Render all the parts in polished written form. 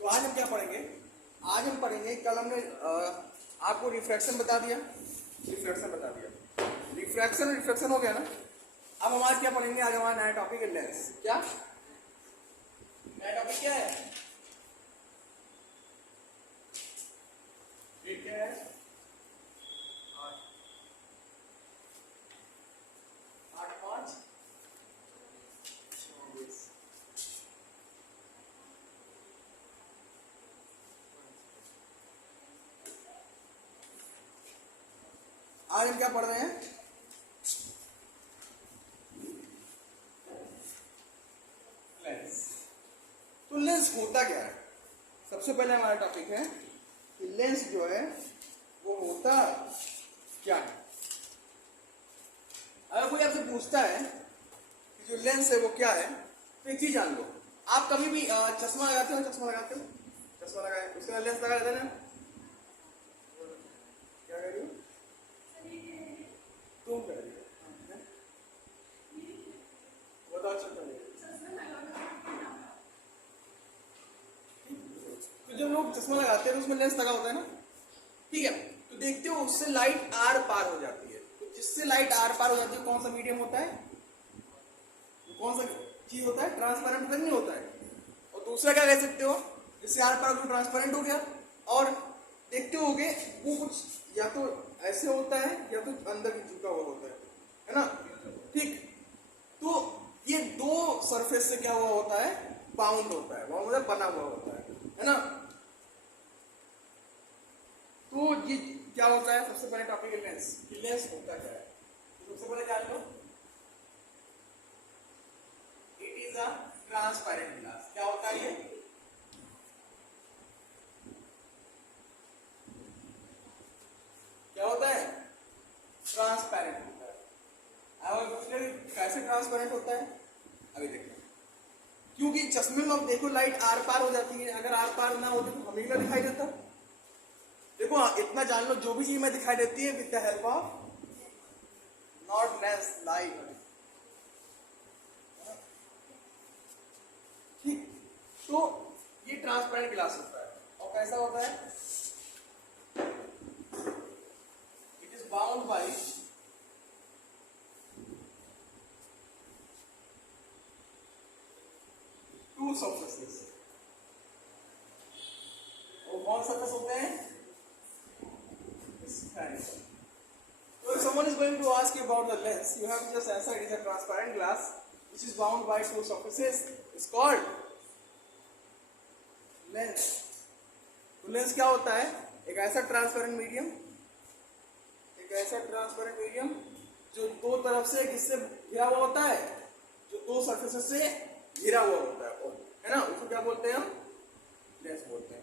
तो आज हम क्या पढ़ेंगे? आज हम पढ़ेंगे, कल हमने आपको रिफ्रैक्शन बता दिया, रिफ्रैक्शन हो गया ना। अब हम आज क्या पढ़ेंगे? आज हमारा नया टॉपिक है लेंस। क्या नया टॉपिक क्या है? क्या है? 8 5 आज हम क्या पढ़ रहे हैं? लेंस। तो लेंस होता क्या है? सबसे पहले हमारा टॉपिक है कि लेंस जो है वो होता क्या है। अगर कोई आपसे पूछता है कि जो लेंस है वो क्या है, तो एक चीज जान लो, आप कभी भी चश्मा लगाते हो, चश्मा लगाए, उसके बाद लेंस लगा देते हैं। क्या कर रही हो तुम? कर रही हो बताओ। तो जब लोग चश्मा लगाते हैं तो उसमें लेंस लगा होता है ना, ठीक है। तो देखते हो उससे लाइट आर पार हो जाती है। तो जिससे लाइट आर पार हो जाती है कौन सा मीडियम होता है? कौन सा चीज होता है? ट्रांसपेरेंट नहीं होता है। और दूसरा क्या कह सकते हो? जिससे आर पार ट्रांसपेरेंट हो गया। और देखते होगे वो कुछ या तो ऐसे होता है या तो अंदर की झुका हुआ होता है ना, ठीक। तो ये दो सरफेस से क्या हुआ होता है? बाउंड होता है, बाउंड मतलब बना हुआ होता है ना। तो ये क्या होता है? सबसे पहले टॉपिक है लेंस। लेंस होता क्या है? तो सबसे पहले जान लो, it is a transparent glass. क्या होता है ये? क्या होता है? ट्रांसपेरेंट होता है। अब कैसे ट्रांसपेरेंट होता है अभी देखते हैं। क्योंकि चश्मे में अब देखो लाइट आर पार हो जाती है। अगर आर पार ना होती तो हमें ना दिखाई देता। देखो इतना जान लो, जो भी चीज में दिखाई देती है with the help of not lens, light. ठीक। तो ये ट्रांसपेरेंट ग्लास होता है। और कैसा होता है? It is bound by two surfaces. और कौन सरफेस होते हैं? So if someone is going to ask you about the lens, you have to just answer it is a transparent glass which is bound by two surfaces. It's called lens. तो lens क्या होता है? एक ऐसा transparent medium जो दो तरफ से किससे घिरा हुआ होता है? जो दो सरफेसेस से घिरा हुआ होता है ना, उसको क्या बोलते हैं हम? लेंस बोलते हैं।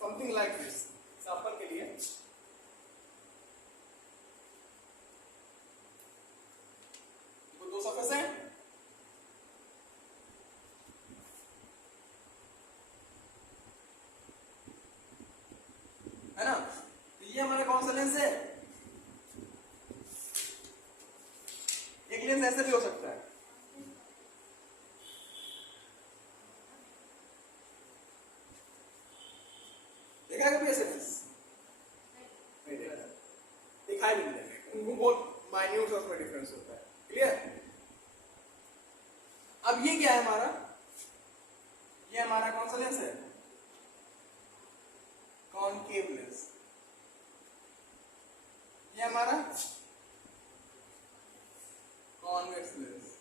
Something like this. एग्जांपल के लिए दो सरफेस है ना। तो ये हमारा कौन सा लेंस है? एक लेंस ऐसे भी हो सकता है। देखा है कभी ऐसे लेंस? नहीं देखा, दिखाई नहीं देगा। उनको बहुत माइन्यूट और उसमें डिफरेंस होता है। क्लियर? अब ये क्या है हमारा? ये हमारा कौन सा लेंस है? Concave lens. ये हमारा कॉन्वेक्स लेंस।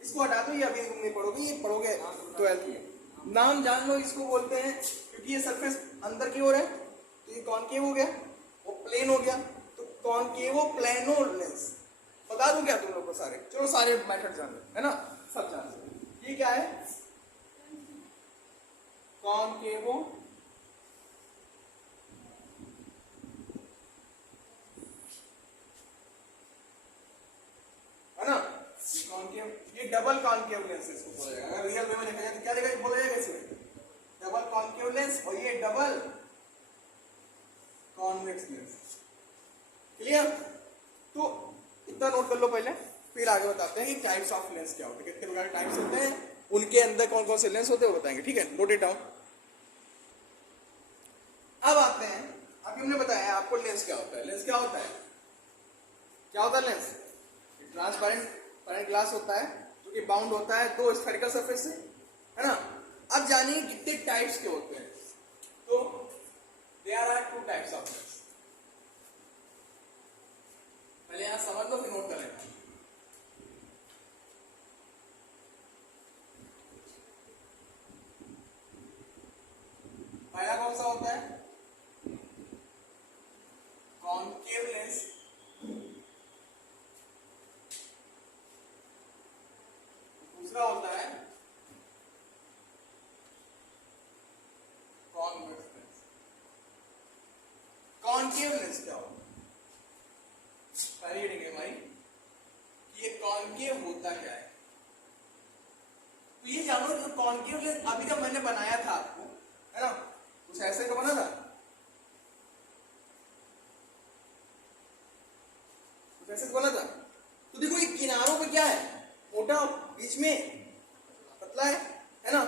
इसको हटा दो, ये अभी नहीं पढ़ोगे, ये पढ़ोगे 12th में। नाम जान लो, इसको बोलते हैं क्योंकि ये सरफेस अंदर की ओर है तो ये कॉनकेव हो गया, वो प्लेन हो गया, तो कॉनकेवो प्लेनो लेंस। बता दूं क्या तुम लोग को सारे? चलो सारे मेथड जान लो, है ना, सब जान लो। ये क्या है? कॉनकेवो है ना, कॉनकेव। ये डबल कॉनकेव लेंस इसको बोला जाएगा। अगर रियल में देखा जाए तो क्या देखा बोला जाएगा इसमें? Double concave lens. और ये डबल कॉन्वेक्स लेंस। क्लियर? तो इतना नोट कर लो पहले। फिर आगे बताते हैं कि टाइप्स ऑफ लेंस क्या होते हैं, कितने प्रकार के टाइप्स होते हैं, उनके अंदर कौन कौन से लेंस होते हैं वो बताएंगे। ठीक है, नोट इट डाउन। अब आते हैं, अभी हमने बताया आपको लेंस क्या होता है। लेंस क्या होता है, क्या होता है लेंस? ट्रांसपेरेंट ग्लास होता है जो कि बाउंड होता है दो स्फेरिकल सरफेस से, है ना। अब जानिए कितने टाइप्स के होते हैं। तो there are 2 types of lens. पहले यहां समझ लो फिर नोट कर लेना। पहला कौन सा होता है? Concave lens. दूसरा होता है कॉन्वेक्स लेंस। कॉनकेव लेंस क्या होता है? पहले रीडिंग है हमारी, ये कॉनकेव होता क्या है। तो ये जानो जो कॉनकेव लेंस अभी जब मैंने बनाया था आपको, है ना, कुछ ऐसे का बना था, कुछ ऐसे बना था। तो देखो ये किनारों पे क्या है, मोटा, बीच में पतला है ना।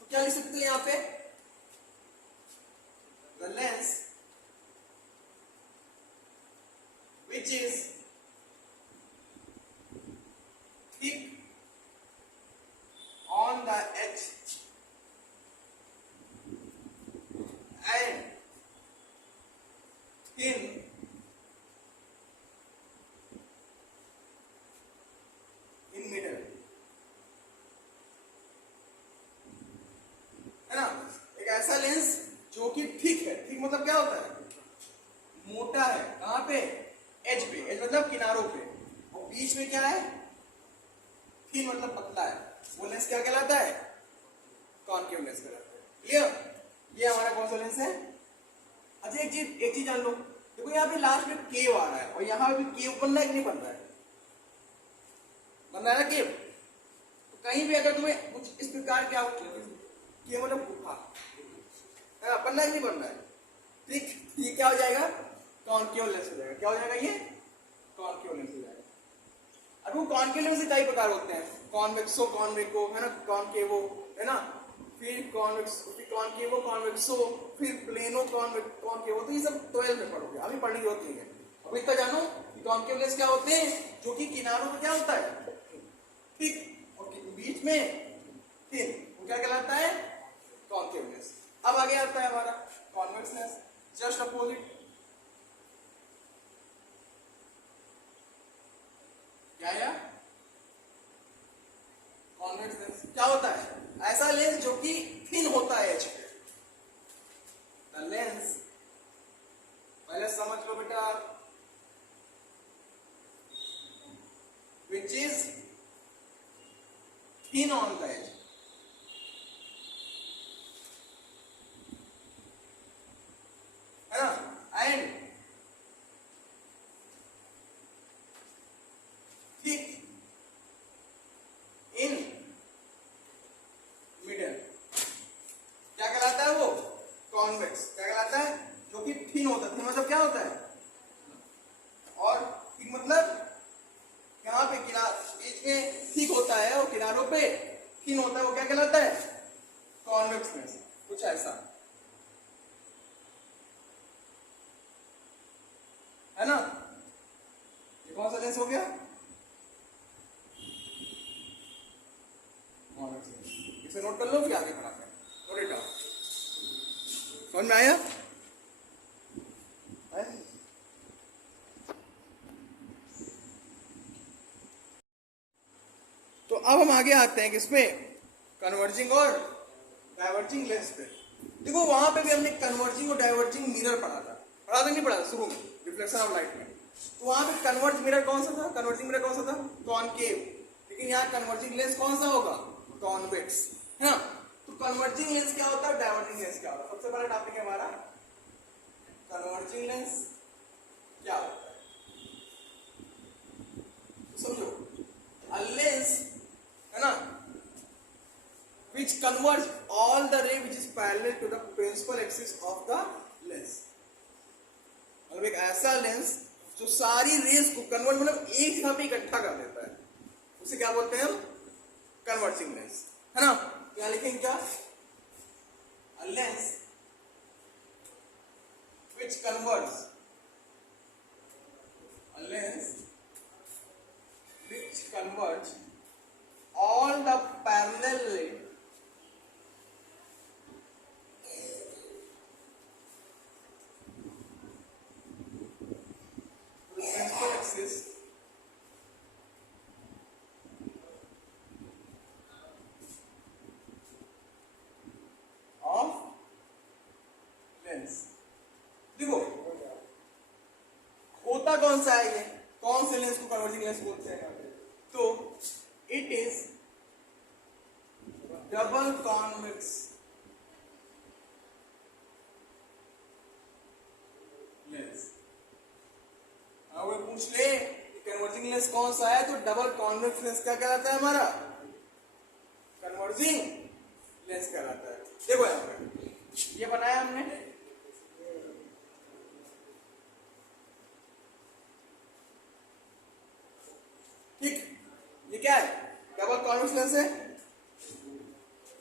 तो क्या लिख सकते हैं यहाँ पे, the lens which is thick on the edge and thin in middle, है ना। एक ऐसा लेंस जो कि थिक है, थिक मतलब क्या होता है, मोटा है, कहां पे, एज पे, एज मतलब किनारों पे, और बीच में क्या है, थिन मतलब पतला है। वो लेंस क्या कहलाता है, कॉनकेव लेंस कहलाता है। क्लियर, ये हमारा कौन सा लेंस है। अच्छा एक चीज जान लो, देखो यहाँ पे लास्ट में केव आ रहा है और यहाँ पे केव बन रहा है कि नहीं बन रहा है, बन रहा है ना केव। तो कहीं भी अगर तुम्हें कुछ इस प्रकार क्या केव मतलब गुफा, है ना, बन रहा है कि नहीं बन रहा है, ठीक, ये क्या हो जाएगा, कॉनकेव लेंस हो जाएगा। क्या हो जाएगा, ये कॉनकेव लेंस हो जाएगा। अब वो कॉनकेव लेंस के कई प्रकार होते हैं, कॉन्वेक्सो, कॉन्वेको, है ना, कॉनकेवो, है ना, फिर कॉनकेवो, कॉन्वेक्सो, फिर प्लेनो कॉनकेवो। तो ये सब 12 में पढ़ोगे, अभी पढ़ने की जरूरत नहीं है। अब इतना जानो कि कॉनकेव लेंस क्या होते हैं, जो कि किनारों में क्या होता है, ठीक, और बीच में थिन, वो क्या कहलाता है, कॉनकेव लेंस। अब आगे आता है हमारा कॉन्वेक्स लेंस, जस्ट अपोजिट। क्या कॉन्वेक्स लेंस क्या होता है, ऐसा लेंस जो कि थिन होता है एज पे। द लेंस, पहले समझ लो बेटा, which is thin on the edge, है ना, एंड थिक इन मिडल। क्या कहलाता है वो, कॉन्वेक्स। क्या कहलाता है, जो कि थिन होता है। थिन मतलब क्या होता है, और थिक मतलब यहाँ पे किनार बीच में थिक होता है और किनारों पे थिन होता है, वो क्या कहलाता है, कॉन्वेक्स लेंस। कुछ ऐसा, है ना। ये कौन सा लेंस हो गया, इसे नोट कर लो, फिर आगे बढ़ाते हैं। नोट इट डाउन, समझ में आया। तो अब हम आगे आते हैं किसमें, कन्वर्जिंग और डाइवर्जिंग लेंस पे। देखो वहां पे भी हमने कन्वर्जिंग और डाइवर्जिंग मिरर पढ़ा था नहीं पढ़ा था शुरू में, रिफ्लेक्शन ऑफ लाइट में। तो वहां पे कन्वर्ज मिरर कौन सा था, कन्वर्जिंग मिरर कौन सा था, कॉनकेव। लेकिन यहाँ कन्वर्जिंग लेंस कौन सा होगा, कॉन्वेक्स, है ना। तो कन्वर्जिंग लेंस क्या होता है, डाइवर्जिंग लेंस क्या होता है। सबसे पहला टॉपिक है हमारा कन्वर्जिंग लेंस क्या होता है। तो समझो, अ लेंस, है ना, which converge all the ray which is parallel to the principal axis of the lens। मतलब एक ऐसा लेंस जो सारी रेस को कन्वर्ट मतलब एक जगह पे इकट्ठा कर देता है, उसे क्या बोलते हैं हम? कन्वर्जिंग लेंस, है ना। क्या लिखेंगे? क्या? A lens which converts, a lens which converts all the parallel ray to the principal axis of lens। देखो होता कौन सा है, ये कौन से लेंस को कन्वर्जिंग लेंस बोलते हैं? तो it is double convex lens. अगर पूछ ले कन्वर्जिंग लेंस कौन सा है, तो डबल कॉन्वेक्स लेंस क्या कहलाता है? हमारा कन्वर्जिंग लेंस कहलाता है। देखो यहां पर ये बनाया हमने, ठीक। ये क्या है? डबल कॉन्वेक्स लेंस है।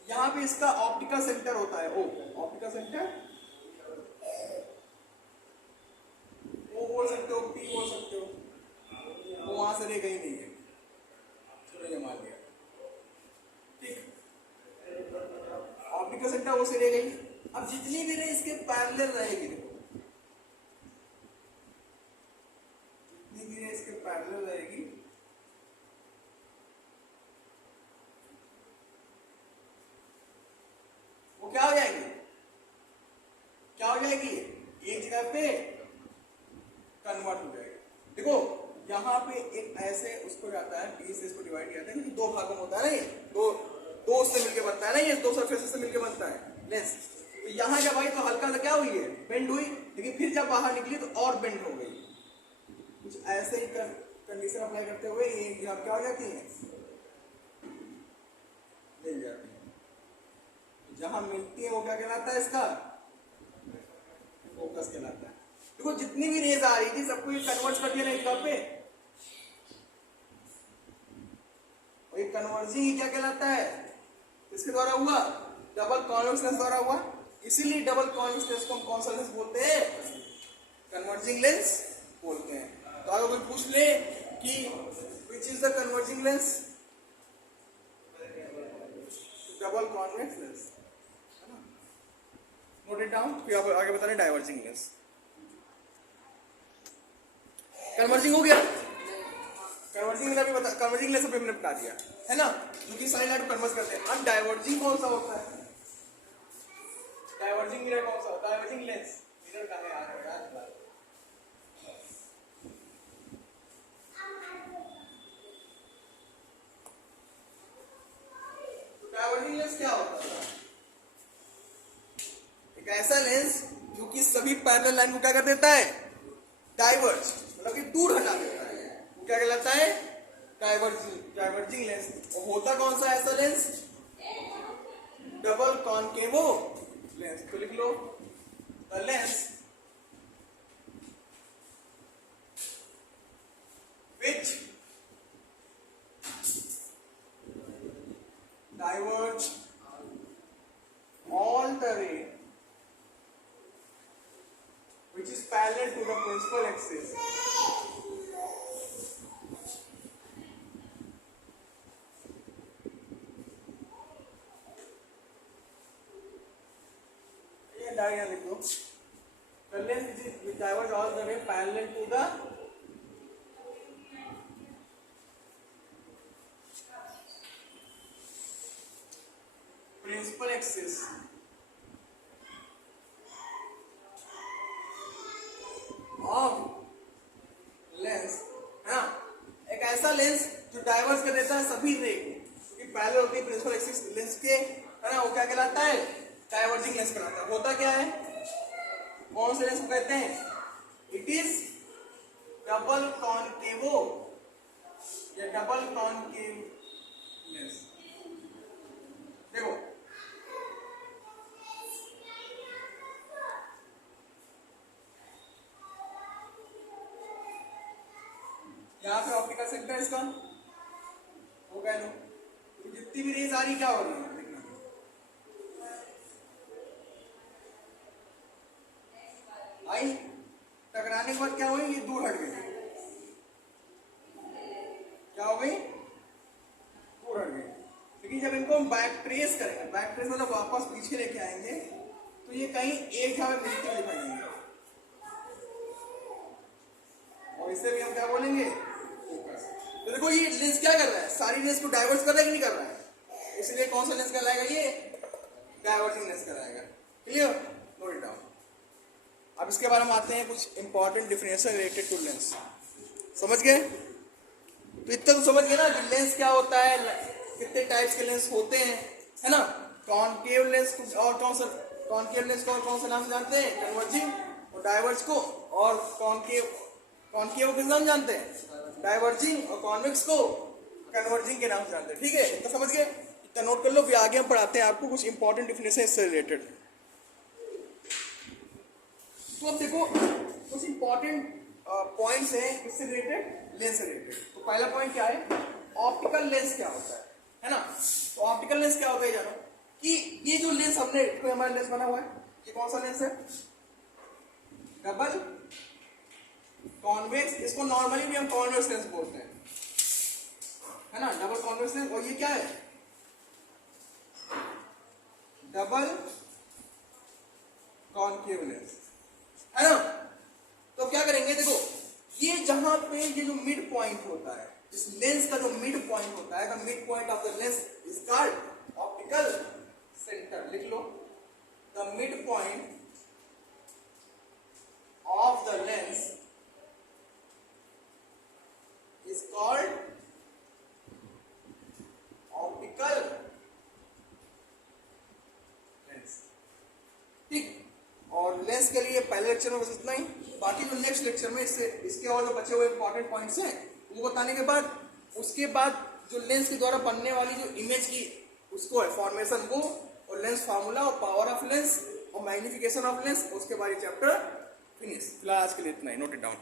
यहां पे इसका ऑप्टिकल सेंटर होता है, ओ ऑप्टिकल सेंटर, ओ बोल सकते हो, पी बोल सकते हो, वो वहां से रे गई नहीं है, चलो ये मान लिया, ठीक। ऑप्टिकल सेंटर वो से रे गई। अब जितनी भी रे इसके पैरेलल रहेगी, देखो जितनी भी रे इसके पैरेलल रहेगी, वो क्या हो जाएगी? क्या हो जाएगी? एक जगह पे कन्वर्ट हो जाएगी। देखो यहाँ पे एक ऐसे उसको जाता है, बीच से इसको डिवाइड किया जाता है, दो भागों में होता है ना, ये दो उससे मिलके बनता है ना, ये दो सरफेस से मिलके बनता है लेंस। तो यहाँ जब आई तो हल्का सा क्या हुई है? बेंड हुई, लेकिन फिर जब बाहर निकली तो और बेंड हो गई। कुछ ऐसे ही कंडीशन अप्लाई करते हुए ये यहाँ क्या हो जाती है? मिल जाती है। जहां मिलती है वो क्या कहलाता है? इसका फोकस कहलाता है। देखो जितनी भी रेज आ रही थी सबको ये कन्वर्ट कर दिया ना एक जगह पे, और ये कन्वर्जिंग क्या कहलाता है? इसके द्वारा हुआ, डबल कॉन्वेक्स लेंस द्वारा हुआ। इसीलिए डबल कॉन्वेक्स लेंस को हम कौन सा लेंस बोलते हैं? कन्वर्जिंग लेंस बोलते हैं। तो अगर कोई पूछ ले कि which is the converging lens, double convex lens, note it down. फिर आप आगे बता रहे डाइवर्जिंग लेंस। कन्वर्जिंग हो गया, कन्वर्जिंग लेंस अभी बता, कन्वर्जिंग लेंस अभी हमने बता दिया है ना, क्योंकि सारी लाइट कन्वर्ट करते हैं। अब डाइवर्जिंग कौन सा होता है? डाइवर्जिंग मिरर कौन सा होता है? डाइवर्जिंग लेंस मिरर कहां है यार? तो डाइवर्जिंग लेंस क्या होता है? एक ऐसा लेंस जो कि सभी पैरेलल लाइन को क्या कर देता है? डाइवर्ज, मतलब कि दूर हटा देता है, वो क्या कहलाता है? Diverging lens. और होता कौन सा ऐसा लेंस? Double कॉनकेवो lens. तो लिख लो the lens which diverge all the ray which is parallel to the principal axis diagram लिख लो। The lens which diverge all the way parallel to the principal axis of lens, है ना। एक ऐसा lens जो diverge कर देता है सभी रे, क्योंकि पैरेलल होती है प्रिंसिपल एक्सिस लेंस के, है ना, वो क्या कहलाता है? डाइवर्जिंग लेंस कहलाता है। होता क्या है? कौन से लेंस को कहते हैं? इट इज डबल कॉनकेवो या डबल कॉनकेव लेंस। देखो इसका, वो कह लो। तो जितनी भी रेज आ रही क्या हो रही है, देखना आई, टकराने के बाद क्या हुई, ये दूर हट गई, क्या हो गई, दूर हट गई। लेकिन जब इनको हम बैक ट्रेस करेंगे, बैक ट्रेस मतलब वापस पीछे लेके आएंगे, तो ये कहीं एक जगह मिलते हुए दिखाई देंगे, और इसे भी हम क्या बोलेंगे, फोकस। तो देखो ये लेंस क्या कर रहा है, सारी लेंस को डाइवर्स कर रहा है कि नहीं कर रहा है, इसलिए कौन सा लेंस कहलाएगा, ये डाइवर्जिंग लेंस कहलाएगा। Clear, note it down. अब इसके बारे में आते हैं कुछ important difference related to lens, समझ गए। तो इतना तो समझ गए ना कि लेंस क्या होता है, कितने टाइप्स के लेंस होते हैं, है ना। कॉनकेव लेंस और कौन सा, कॉनकेव लेंस को और कौन सा नाम जानते हैं, कन्वर्जिंग और डाइवर्ज को, और कॉनकेव किस नाम जानते हैं, डाइवर्जिंग, और कॉन्वेक्स को कन्वर्जिंग के नाम से जानते हैं। ठीक है, इतना समझ गए, इतना नोट कर लो, फिर आगे हम पढ़ाते हैं आपको कुछ इंपॉर्टेंट डिफरेंस इससे रिलेटेड। तो अब देखो कुछ इंपॉर्टेंट पॉइंट्स हैं इससे रिलेटेड, लेंस से रिलेटेड। तो पहला पॉइंट क्या है, ऑप्टिकल लेंस क्या होता है ना। तो ऑप्टिकल लेंस क्या होता है, जानो कि ये जो लेंस हमने, कोई हमारा लेंस बना हुआ है, ये कौन सा लेंस है, डबल कॉन्वेक्स, इसको नॉर्मली भी हम कॉन्वेक्स लेंस बोलते हैं, है ना, डबल कॉन्वेक्स लेंस। और ये क्या है, डबल कॉनकेव लेंस, है ना। तो क्या करेंगे, देखो ये जहां पे ये जो मिड पॉइंट होता है, इस लेंस का जो मिड पॉइंट होता है, the mid point of the lens is called optical centre. लिख लो, the mid point of the lens is called optical lens. ठीक, और लेंस के लिए पहले लेक्चर में बस इतना ही। बाकी जो नेक्स्ट लेक्चर में इसके और जो बचे हुए इंपॉर्टेंट पॉइंट्स हैं वो बताने के बाद, उसके बाद जो लेंस के द्वारा बनने वाली जो इमेज की उसको है फॉर्मेशन को, और लेंस फार्मूला, और पावर ऑफ लेंस, और मैग्निफिकेशन ऑफ लेंस, उसके बाद चैप्टर फिनिश। फिलहाल आज के लिए इतना ही, नोट इट डाउन।